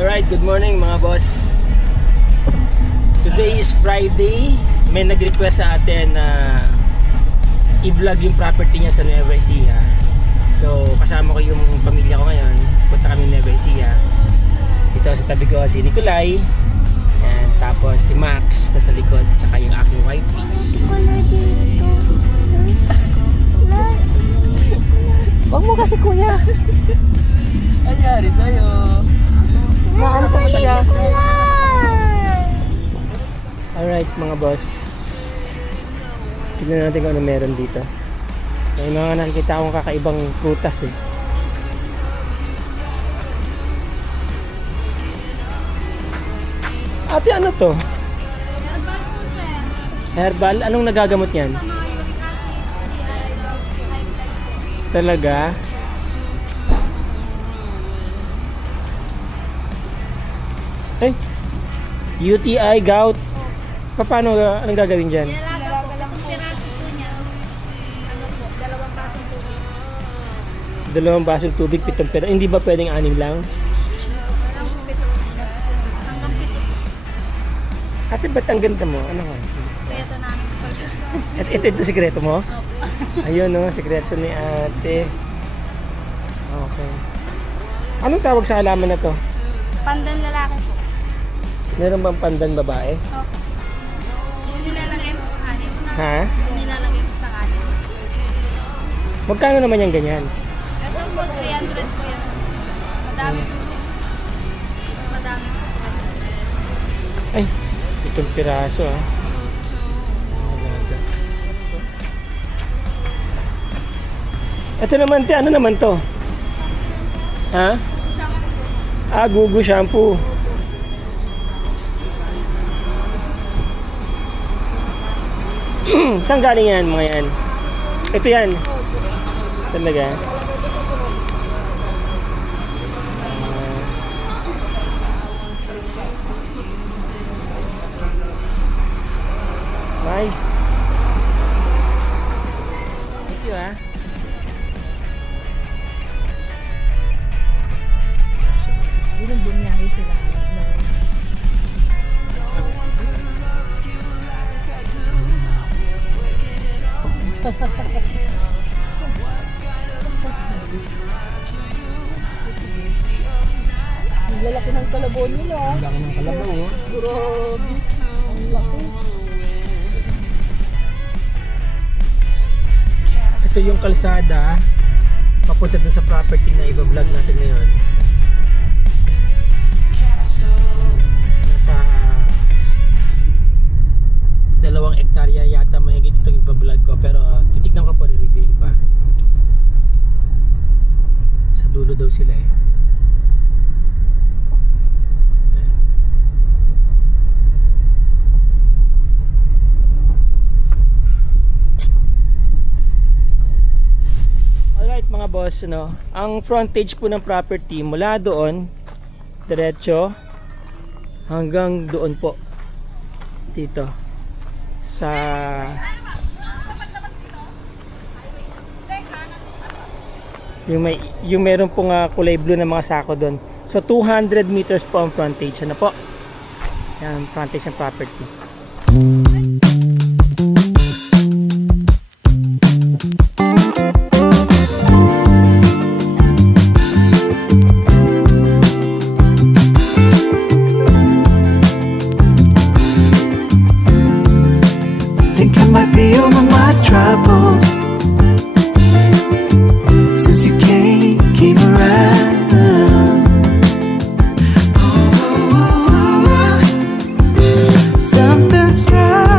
Alright, good morning mga boss. Today is Friday. May nag-request sa atin na i-vlog yung property niya sa Nueva Ecija. So, kasama ko yung pamilya ko ngayon. Punta kami Nueva Ecija. Dito sa tabi ko si Nicolay. And tapos si Max nasa likod. Tsaka yung aking wife. Huwag mo kasi kuya. Anyari sa'yo? Maantok siya. Alright mga boss. Tignan natin kung ano meron dito. May mga nakikita akong kakaibang prutas eh. Ate, ano to? Herbal po, sir. Herbal? Anong nagagamot yan? Sa mga uric acid, high blood po. Talaga? Eh, UTI, gout. Paano, anong gagawin dyan? Nilalaga po. Itong piraso po niya. Ano po, 2 basong tubig. 2 basong tubig, 7 pero hindi ba pwedeng 6 lang? Parang po 7 po siya. Hanggang 7 po. Ate, ba't ang ganda mo? Ano ka? Kaya namin po. Ito sikreto mo? Opo. Ayun no, sikreto ni ate. Okay. Anong tawag sa halaman na to? Pandan lalaki po. Meron bang pandan babae? Opo. Yung nilalagay po sa kanin. Ha? Yung nilalagay po sa kanin. Magkano naman yung ganyan? Ito po, 300 po yan. Madami po. Mas madami po. Ay, itong piraso ah. Alaga. Ito naman te, ano naman to? Ha? Ah, Gugu shampoo. Saan galing yan mga yan? Ito yan. Talaga. Nice. Thank you ah. Yun ang bumiyahe sila. Ang lalaki ng kalabaw nila. Ang laki ng kalabaw oh. Grabe. Ang laki. Ito yung kalsada papunta dun sa property na iba-vlog natin ngayon. Nasa 2 hektarya yata mahigit itong iba-vlog ko, pero titignan ko pa, re-review pa. Sa dulo daw sila eh. Alright mga boss, no? Ang frontage po ng property mula doon diretso hanggang doon po dito sa yung meron pong kulay blue na mga sako doon. So 200 meters po ang frontage. Ano po? Yan, frontage ng property. Think I might be over my troubles since you came around. Something struck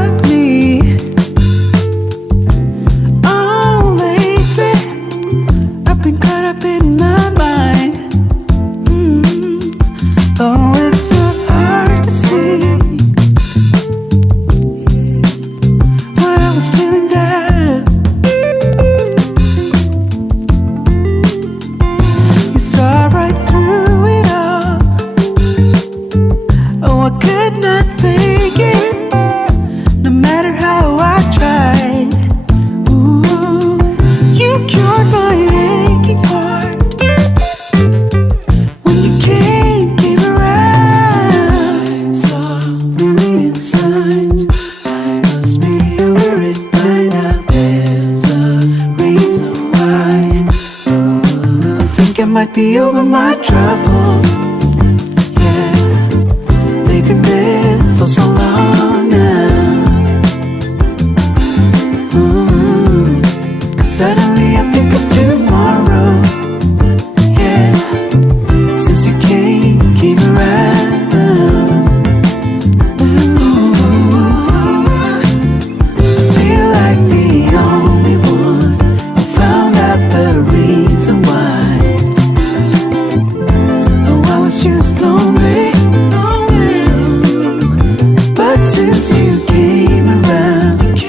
troubles. Yeah, they've been there for so long now. Suddenly I think of tomorrow. Yeah, since you came around. I feel like the only one who found out the reason why. Oh, I was just lonely. But since you came around,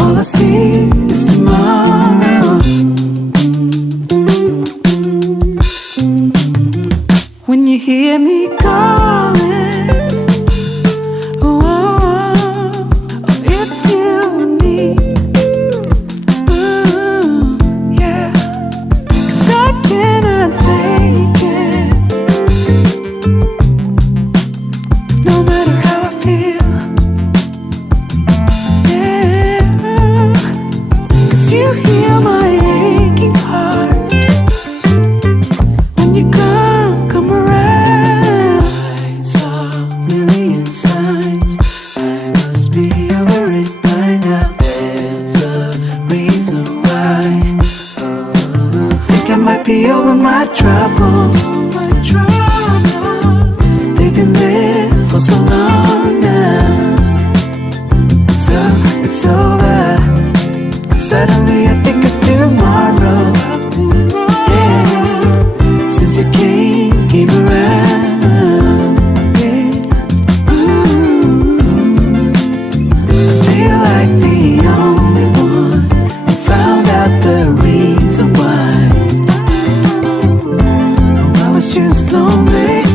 all I see is tomorrow. When you hear me calling, oh, oh, oh, it's you and me. Ooh, yeah, 'cause I cannot fake it. No matter how I feel, yeah, 'cause you heal my aching heart. When you come around, I saw a million signs. I must be over it by now. There's a reason why. Oh, I think I might be over my troubles. They've been there for so long now. It's over. Suddenly I think of tomorrow. Yeah, since you came around. Yeah, I feel like the only one who found out the reason why. Oh, I was just lonely.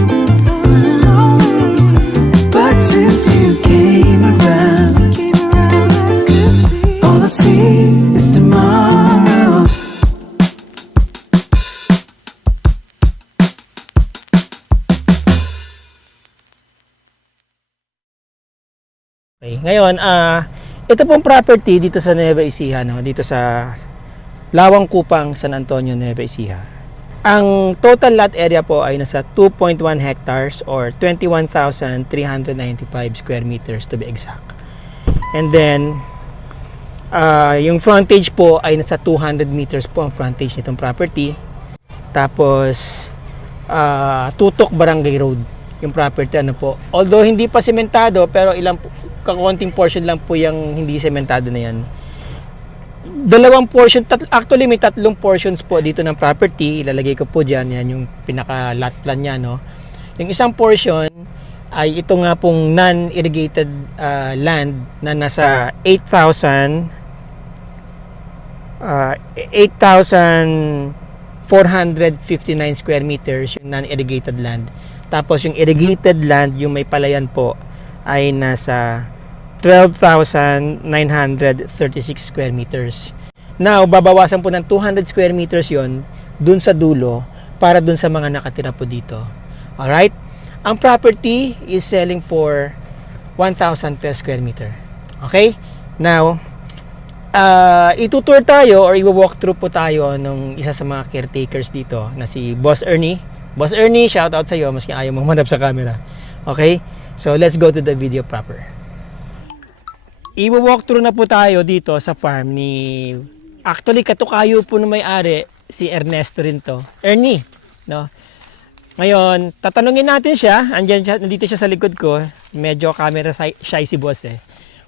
But since you came around, all I see is tomorrow. Okay, ngayon, ito pong property dito sa Nueva Ecija, no? Dito sa Lawang Kupang, San Antonio, Nueva Ecija. Ang total lot area po ay nasa 2.1 hectares or 21,395 square meters to be exact. And then, yung frontage po ay nasa 200 meters po ang frontage nitong property. Tapos, Tutok Barangay Road yung property, ano po. Although hindi pa sementado, pero ilang kakunting portion lang po yung hindi sementado na yan. Dalawang portion, actually may 3 portions po dito ng property. Ilalagay ko po dyan, yan yung pinaka lot plan nya, no. Yung isang portion ay ito nga pong non-irrigated land na nasa 8,459 square meters yung non-irrigated land. Tapos yung irrigated land, yung may palayan po, ay nasa 12,936 square meters. Now, babawasan po ng 200 square meters yon dun sa dulo para dun sa mga nakatira po dito. Alright? Ang property is selling for 1,000 per square meter. Okay? Now, itutour tayo or i-walk through po tayo ng isa sa mga caretakers dito na si Boss Ernie. Boss Ernie, shout out sa iyo maski ayaw mong manap sa camera. Okay? So, let's go to the video proper. I-walk through na po tayo dito sa farm ni... Actually, katukayo po ng may-ari, si Ernesto rin to. Ernie, no? Ngayon, tatanungin natin siya. Nandito siya sa likod ko. Medyo camera shy si boss eh.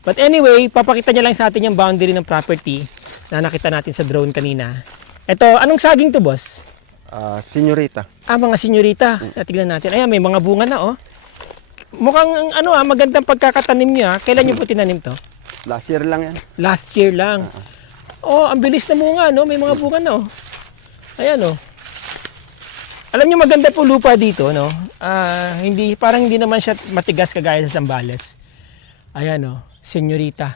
But anyway, papakita niya lang sa atin yung boundary ng property na nakita natin sa drone kanina. Ito, anong saging to, boss? Senyorita. Mga senyorita. Tignan natin. Ayan, may mga bunga na, oh. Mukhang, magandang pagkakatanim niya. Kailan niyo po tinanim to? Last year lang yan. Last year lang. Oh, ang bilis na bunga, no? May mga bunga na, oh. Ayan, oh. Alam niyo maganda po lupa dito, no? Parang hindi naman siya matigas kagaya sa Zambales. Ayan, oh. Senyorita.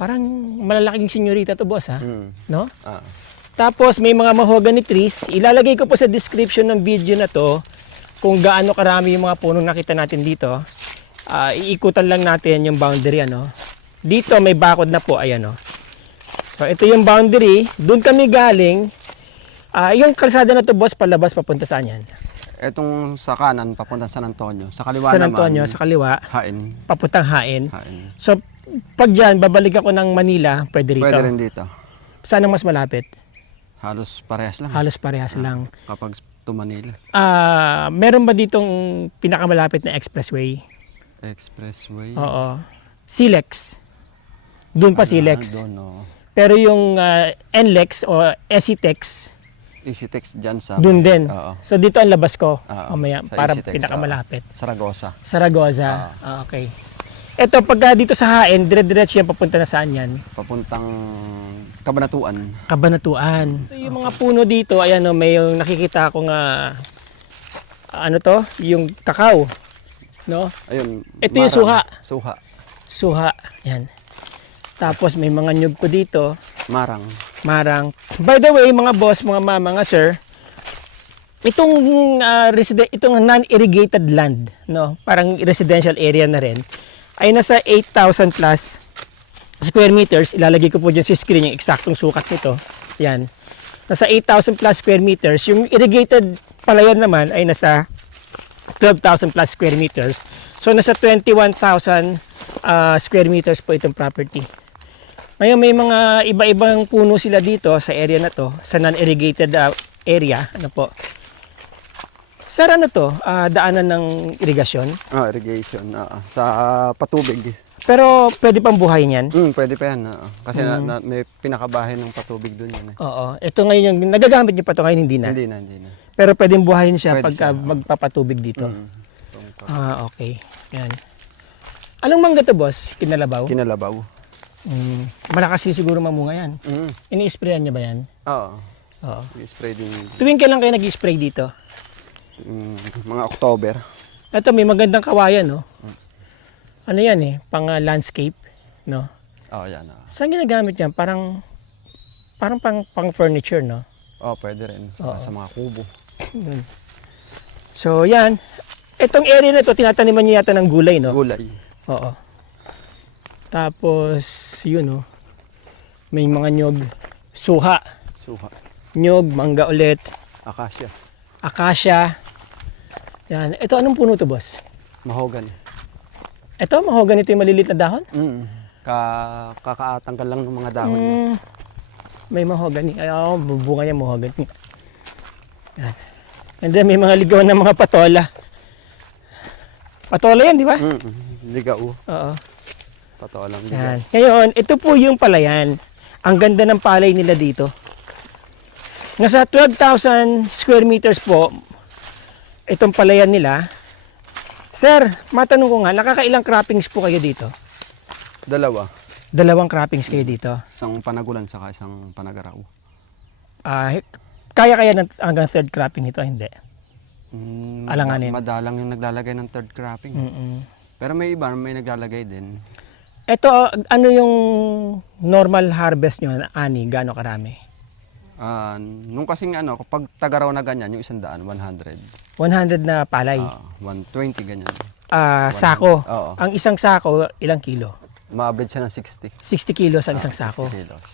Parang malalaking senyorita to, boss, ha? No? Tapos may mga mahogany trees. Ilalagay ko po sa description ng video na to kung gaano karami yung mga punong nakita natin dito. Iikutan lang natin yung boundary, ano? Dito may bakod na po, ayan, oh. So ito yung boundary, doon kami galing Yung kalsada na to, boss, palabas papunta saan yan? Etong sa kanan, papunta San Antonio. Sa kaliwa San naman, Antonio, sa kaliwa, Hain. papuntang Hain. Hain. So, pag dyan, babalik ako ng Manila, pwede rito. Pwede rin dito. Saan ang mas malapit? Halos parehas lang. Halos parehas lang. Kapag to Manila. Meron ba ditong pinakamalapit na expressway? Expressway. Oo. Silex. Doon pa Silex. Doon, no. Pero yung NLEX o SCTEX, Easy text dyan sa... doon din. Oo. So dito ang labas ko. Oo. Mamaya, Sa para EasyTex, pinakamalapit. Saragosa. Saragoza. Okay. Ito, pagka dito sa Hain, dire-diretso yan, papunta na saan yan? Papuntang Cabanatuan. Kabanatuan. So, yung mga puno dito, ayan o, may yung nakikita akong ano to? Yung kakao. No? Ayun. Ito yung suha. Suha. Suha. Yan. Tapos may mga nyug po dito. Marang. Marang. By the way, mga boss, mga mama, mga sir, itong itong non-irrigated land, no, parang residential area na rin, ay nasa 8,000 plus square meters. Ilalagay ko po dyan sa screen yung eksaktong sukat nito. Yan. Nasa 8,000 plus square meters. Yung irrigated palayan naman ay nasa 12,000 plus square meters. So nasa 21,000 square meters po itong property. Ngayon may mga iba-ibang puno sila dito sa area na to, sa non-irrigated area. Ano po? Sir, ano to? Daanan ng irigasyon? Irrigation. Sa patubig. Pero pwede pang buhayin yan? Pwede pa yan. Kasi may pinakabahay ng patubig doon yan. Oo. Ito ngayon yung nagagamit niyo pa to ngayon, hindi na? Hindi na. Pero pwedeng buhayin siya Pwede pagka siya. magpapatubig dito? Okay. Yan. Anong mangga to, boss? Kinalabaw? Kinalabaw. Malakas din siguro mamunga yan. Ini-sprayan niya ba yan? Oo. Oo. Spray din. Tuwing kailan kayo nag-spray dito? Mga October. Ito, may magandang kawayan, no? Ano yan eh? Pang landscape, no? Oo, yan. Saan ginagamit yan? Parang pang furniture, no? Pwede rin. Sa mga kubo. Yun. So, yan. Itong area na to, tinataniman niyo yata ng gulay, no? Gulay. Oo. Tapos, yun, no? May mga nyog. Suha. Suha. Nyog, mangga ulit. Acacia. Acacia. Yan. Ito, anong puno to, boss? Mahogan. Ito, mahogan ito yung maliliit na dahon? Kakatanggal lang ng mga dahon niya. May mahogany. Ay, bunga niya mahogany. Yan. And then may mga ligaw ng mga patola. Patola yan, di ba? Ligaw. Oo. Patolang Yan. ligaw. Ngayon, ito po yung palayan. Ang ganda ng palay nila dito. Nasa 12,000 square meters po, itong palayan nila. Sir, matanong ko nga, nakakailang croppings po kayo dito? Dalawa. Dalawang croppings kayo dito. Isang panagulan saka isang panagaraw. Kaya hanggang third cropping nito? Hindi. Alanganin. Madalang yung naglalagay ng third cropping. Pero may iba, may naglalagay din. Ito, ano yung normal harvest nyo, ani, gaano karami? Nung kasing kapag tagaraw na ganyan, yung 100, 100. 100 na palay. 120 ganyan. Sako. Oo. Ang isang sako, ilang kilo? Ma-average siya ng 60. 60 kilos ang isang sako. 60 kilos.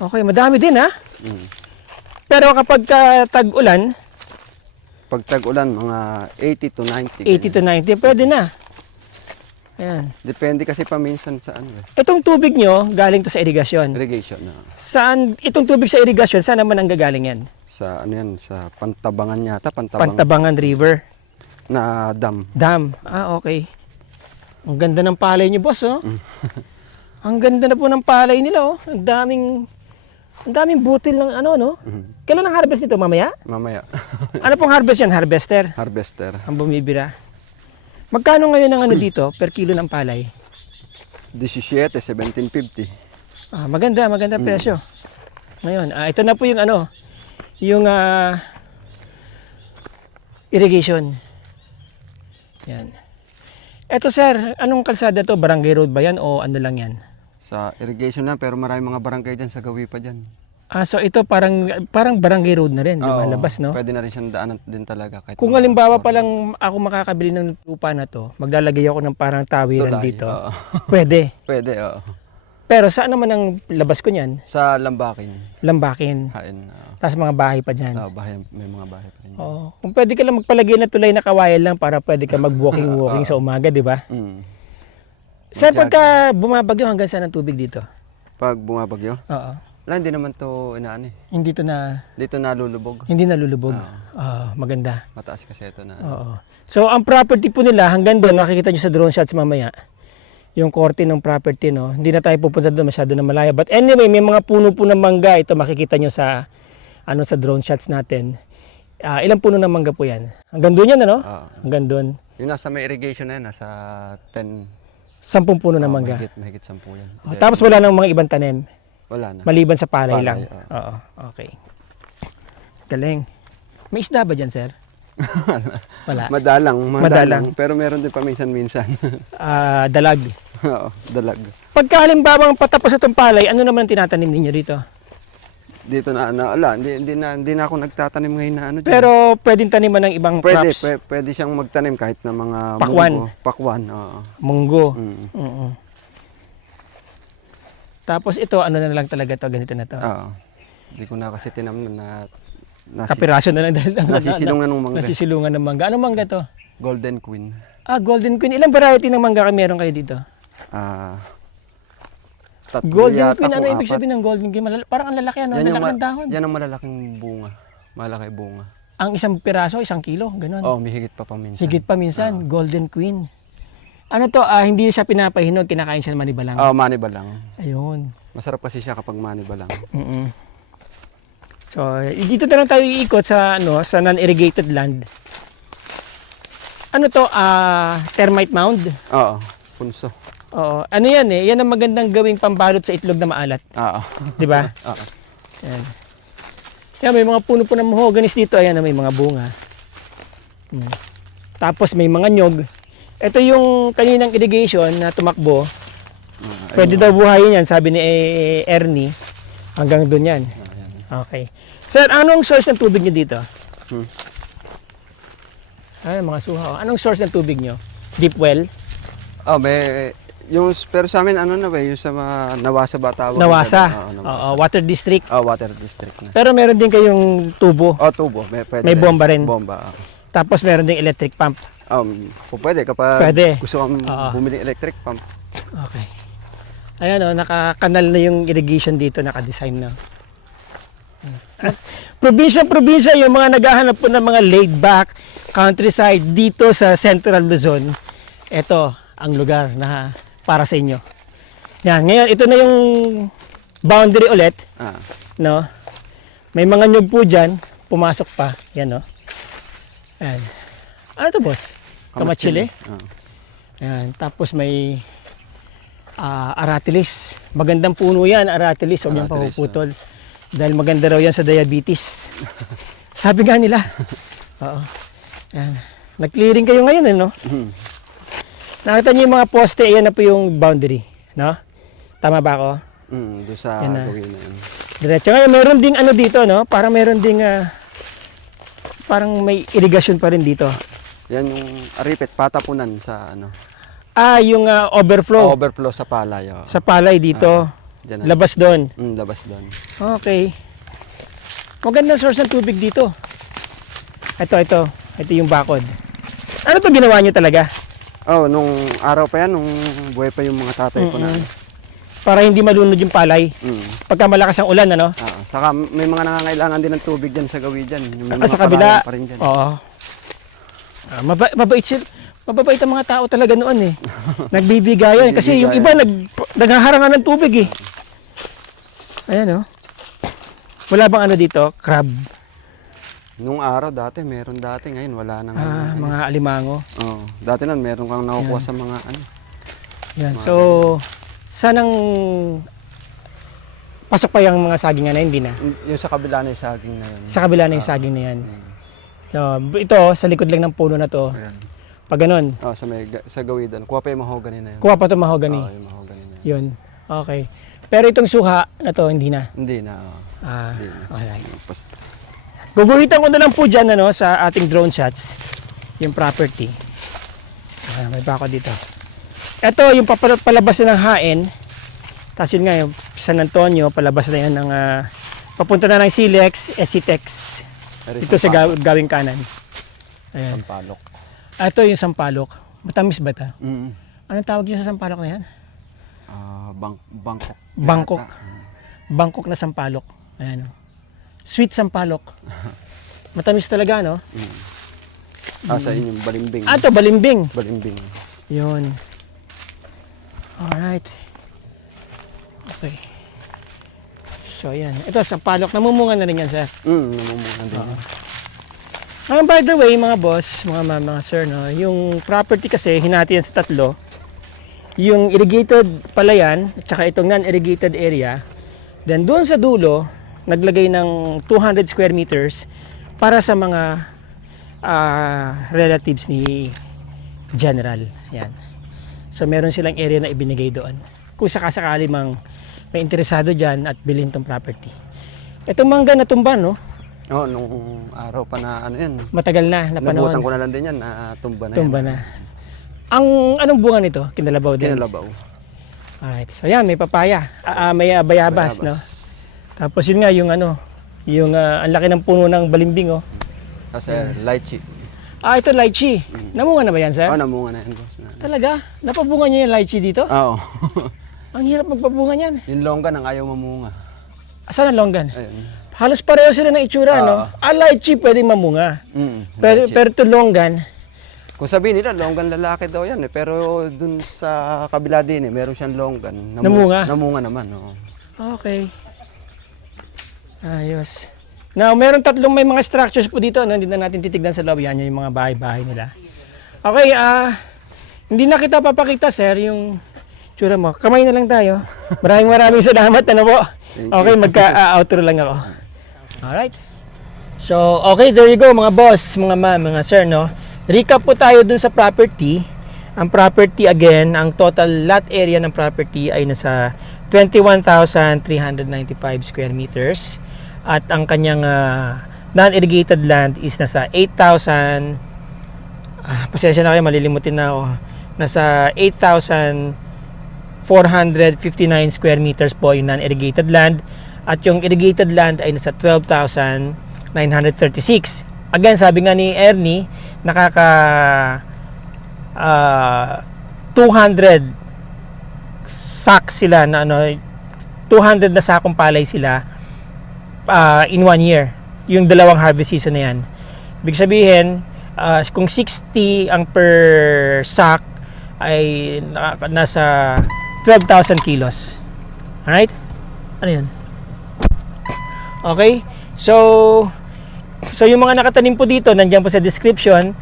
Okay, madami din ha. Mm. Pero kapag tag-ulan, Pag tag-ulan, mga 80 to 90. 80 to 90, pwede na. Ayan. Depende kasi paminsan sa Itong tubig nyo, galing to sa irigasyon. irrigation. Saan, itong tubig sa irigasyon, saan naman ang gagaling yan? Sa sa Pantabangan yata. Pantabangan Pantabangan River. na dam. Dam. Okay. Ang ganda ng palay nyo, boss, oh. Ang ganda na po ng palay nila, oh. Ang daming butil ng no? Kailan ang harvest nito? Mamaya? Mamaya. Ano pong harvest yan? Harvester? Harvester. Ang bumibira. Magkano ngayon ang dito per kilo ng palay? 17, 17.50. Maganda presyo. Ngayon, ito na po yung yung irrigation. Yan. Ito sir, anong kalsada to? Barangay road ba yan o ano lang yan? Sa irrigation na, pero maraming mga barangay dyan sa gawi pa dyan. So ito parang barangay road na rin, lumalabas, no? Pwede na rin siyang daanan din talaga. Kahit Kung halimbawa pa lang ako makakabili ng lupa na to, maglalagay ako ng parang tawiran tulay, dito. oo. Pwede. Pwede, oo. Pero saan naman ang labas ko niyan? Sa Lambakin. Lambakin. Hain. Tapos mga bahay pa dyan. Bahay, may mga bahay pa rin. Oo. Kung pwede ka lang magpalagay na tulay na kawayan lang para pwede ka mag-walking sa umaga, di ba? Mm. Sir, pagka bumabagyo hanggang saan ang tubig dito? Pag bumabagyo, Oo. wala, hindi naman to inaano eh. Hindi to na, Dito nalulubog. hindi nalulubog. Maganda. Mataas kasi ito na. Oo. So, ang property po nila hanggang doon, makikita nyo sa drone shots mamaya, yung korte ng property, no? Hindi na tayo pupunta doon, masyado na malaya. But anyway, may mga puno po ng mangga. Ito makikita nyo sa, sa drone shots natin. Ilang puno ng mangga po yan? Hanggang doon yan, ano? Hanggang doon. Yung nasa may irrigation na yan, nasa 10. 10 puno ng mangga. Mahigit 10 yan. Tapos wala nang mga ibang tanim. Wala na. Maliban sa palay lang. oo. Oo. Okay. Galing. May isda ba dyan, sir? Wala. Madalang. Pero meron din paminsan-minsan. Dalag. Oo, dalag. Pagka halimbawang patapos itong palay, ano naman ang tinatanim ninyo dito? Dito na, hindi na ako nagtatanim ngayon na ano dyan. Pero pwedeng taniman ng ibang Pwede, crops. pwede siyang magtanim kahit na mga Pakwan. munggo. Pakwan, oo. Munggo. Mm. Oo. Tapos ito, ano na lang talaga to, ganito na to. Oo. Hindi ko na kasi tinamnan na Kapiraso na lang dahil nasisilungan ng mangga. nasisilungan ng mangga. Anong mangga to? Golden Queen. Golden Queen. Ilang variety ng mangga meron kayo dito? Tatlo Golden yata Queen, ano kung ibig apat. sabihin ng Golden Queen? Parang ang lalaki, ano? Yan yung Lalaki ng dahon. Yan ang malalaking bunga. Malaki bunga. Ang isang piraso, 1 kilo, ganun. Oo, may higit pa paminsan. Higit pa minsan, Golden Queen. Ano to, hindi siya pinapahinog, kinakain siya ng manibalang. Oo, maniba lang. Ayun. Masarap kasi siya kapag maniba lang. So, dito na lang tayo iikot sa sa non-irrigated land. Ano to, termite mound? Oo, punso. Oo. Ano yan eh? Yan ang magandang gawing pambalot sa itlog na maalat. Oo. Di ba? Oo. Yan. Yan, may mga puno po ng mahoganis dito. Ayan na may mga bunga. Tapos may mga nyog. Ito yung kaninang irrigation na tumakbo. Pwede daw buhayin yan, sabi ni Ernie. Hanggang doon yan. Okay. Sir, anong source ng tubig nyo dito? Mga suha. Anong source ng tubig nyo? Deep well? Oh, pero sa amin yung sa Nawasa ba tawag? Nawasa. Oo, Oo, water district. water district na. Pero meron din kayong tubo. Oh, tubo. Pwede May bomba rin. Bomba. Tapos meron din electric pump. Pwede kapag Pwede. gusto kang bumili electric pump. Okay. Ayan nakakanal na yung irrigation dito, naka-design na. Probinsya yung mga naghahanap po ng mga laid back countryside dito sa Central Luzon. Ito ang lugar na para sa inyo. Yan, ngayon ito na yung boundary ulit, no? May mga nyug po diyan, pumasok pa, yan no. Yan. Ano to, boss? Kamatsili? Yan, tapos may aratilis. Magandang puno yan, aratilis, huwag niyang papuputol. Dahil maganda raw yan sa diabetes. Sabi nga nila. Oo. Yan. Nag-clearing kayo ngayon, no? Nakita niyo yung mga poste, yan na po yung boundary, no? Tama ba ako? Doon sa gawin na yan. Diretso. Ngayon, meron ding ano dito, no? Parang meron ding, parang may irrigation pa rin dito. Yan yung aripit, patapunan sa Yung overflow. Overflow sa palay. Sa palay dito. Labas doon. Labas doon. Okay. Magandang source ng tubig dito. Ito yung bakod. Ano to ginawa nyo talaga? Nung araw pa yan, nung buhay pa yung mga tatay ko na. Para hindi malunod yung palay. Pagka malakas ang ulan, ano? Saka may mga nangangailangan din ng tubig dyan sa gawin dyan. Yung may mga Sa kabila. pa rin dyan. Oo. Mababait ang mga tao talaga noon eh. Nagbibigayan. Kasi yung iba naghaharangan ng tubig eh. Ayan Wala bang ano dito? Crab. Nung araw dati, meron dati. Ngayon wala na ngayon. Mga alimango. Dati nun, meron kang nakukuha sa mga Yan. So, sanang pasok pa yung mga saging na hindi na. Yung sa kabila na yung saging na yun. Sa kabila na yung saging na yan. So, ito, sa likod lang ng puno na to. Ayan. Pag ganun. Sa gawidan. Kuha pa yung mahogany na yun. Kuha pa ito mahogany. Yung mahogany na yun. Yun. Okay. Pero itong suha na to, hindi na. Hindi na. Alright. Guguhitan ko na lang po dyan sa ating drone shots. Yung property. May bako dito. Ito yung palabas na ng hain. Tapos yun nga, yung San Antonio, palabas na yan ng, papunta na ng Silex, SCTEX. Dito sa gawing kanan. Ayan. Sampalok. Ito yung Sampalok. Matamis ba ito? Mm. Anong tawag yun sa Sampalok na yan? Bangkok. Bangkok. Yata. Bangkok na Sampalok. Ayan. Sweet Sampalok. Matamis talaga, no? Sa inyong balimbing. Ito, balimbing. Balimbing. Yun. Alright. Okay. So, yan. Ito, Sampalok. Namumunga na rin yan, sir. Namumuhan din. By the way, mga boss, mga sir, no, yung property kasi, hinati yan sa tatlo. Yung irrigated palayan, at saka itong non-irrigated area. Then, doon sa dulo, naglagay ng 200 square meters para sa mga relatives ni General. Yan. So, meron silang area na ibinigay doon. Kung sakasakali mang may interesado dyan at bilhin tong property. Itong mangga na tumba, no? Oo, nung araw pa na ano yan. Matagal na panahon. Nabutan ko na lang din yan, tumba na Tumba yan. na. Anong bunga nito? Kinalabaw din. Kinalabaw. Alright. So yan, may papaya. May bayabas, no? Tapos yun nga, yung yung ang laki ng puno ng balimbing, oh. Kasi lychee. Ito lychee. Namunga na ba yan, sir? Oo, namunga na yan. Talaga? Napabunga niyo yung lychee dito? Oo. Ang hirap magpabunga niyan. Yung longgan ang ayaw mamunga. Saan ang longgan? Ayun. Halos pareho sila ng itsura, no? Lychee pwedeng mamunga. Pero ito longgan. Kung sabihin nila, longgan lalaki daw yan eh. Pero dun sa kabila din eh, meron siyang longgan. Namunga? Namunga naman, oo. Okay. Ayos. Now, meron tatlong may mga structures po dito, no? Hindi na natin titignan sa loob. Yan yung mga bahay-bahay nila. Okay, hindi na kita papakita, sir, yung tsura mo. Kamay na lang tayo. Maraming salamat, ano po? Okay, magka-outro lang ako. Alright. So, okay, there you go, mga boss, mga sir, no? Recap po tayo dun sa property. Ang property, again, ang total lot area ng property ay nasa 21,395 square meters. At ang kanyang non-irrigated land is nasa 8,000, pasensya na kayo, malilimutin na ako, nasa 8,459 square meters po yung non-irrigated land. At yung irrigated land ay nasa 12,936. Again, sabi nga ni Ernie, nakaka 200 sacks sila na 200 na sakong palay sila in 1 year. Yung dalawang harvest season na yan. Ibig sabihin, kung 60 ang per sack ay nasa 12,000 kilos. Alright? Ano yun? Okay? So yung mga nakatanim po dito, nandiyan po sa description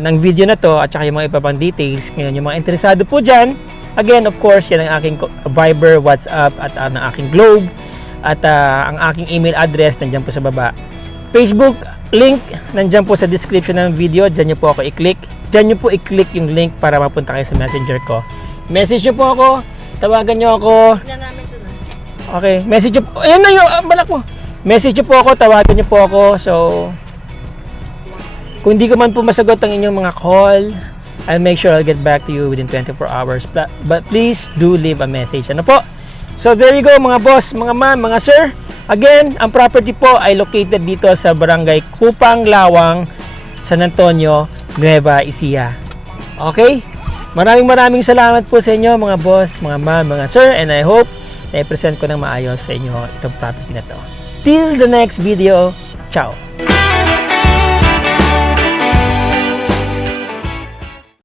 ng video na to at saka yung mga iba pang details. Ngayon, yung mga interesado po dyan, again, of course, yan ang aking Viber, WhatsApp at ang aking Globe at ang aking email address nandiyan po sa baba. Facebook link nandiyan po sa description ng video. Diyan nyo po ako i-click. Diyan nyo po i-click yung link para mapunta kayo sa messenger ko. Message nyo po ako. Tawagan nyo ako. Tignan namin ito na. Okay, message nyo po. Ayan na yung balak mo. Message nyo po ako, tawagan nyo po ako. So, kung hindi ko man po masagot ang inyong mga call, I'll make sure I'll get back to you within 24 hours. But please do leave a message. Ano po? So, there you go mga boss, mga ma'am, mga sir. Again, ang property po ay located dito sa Barangay Kupang Lawang, San Antonio, Nueva Ecija. Okay? Maraming salamat po sa inyo mga boss, mga ma'am, mga sir. And I hope na i-present ko ng maayos sa inyo itong property na to. Till the next video, ciao!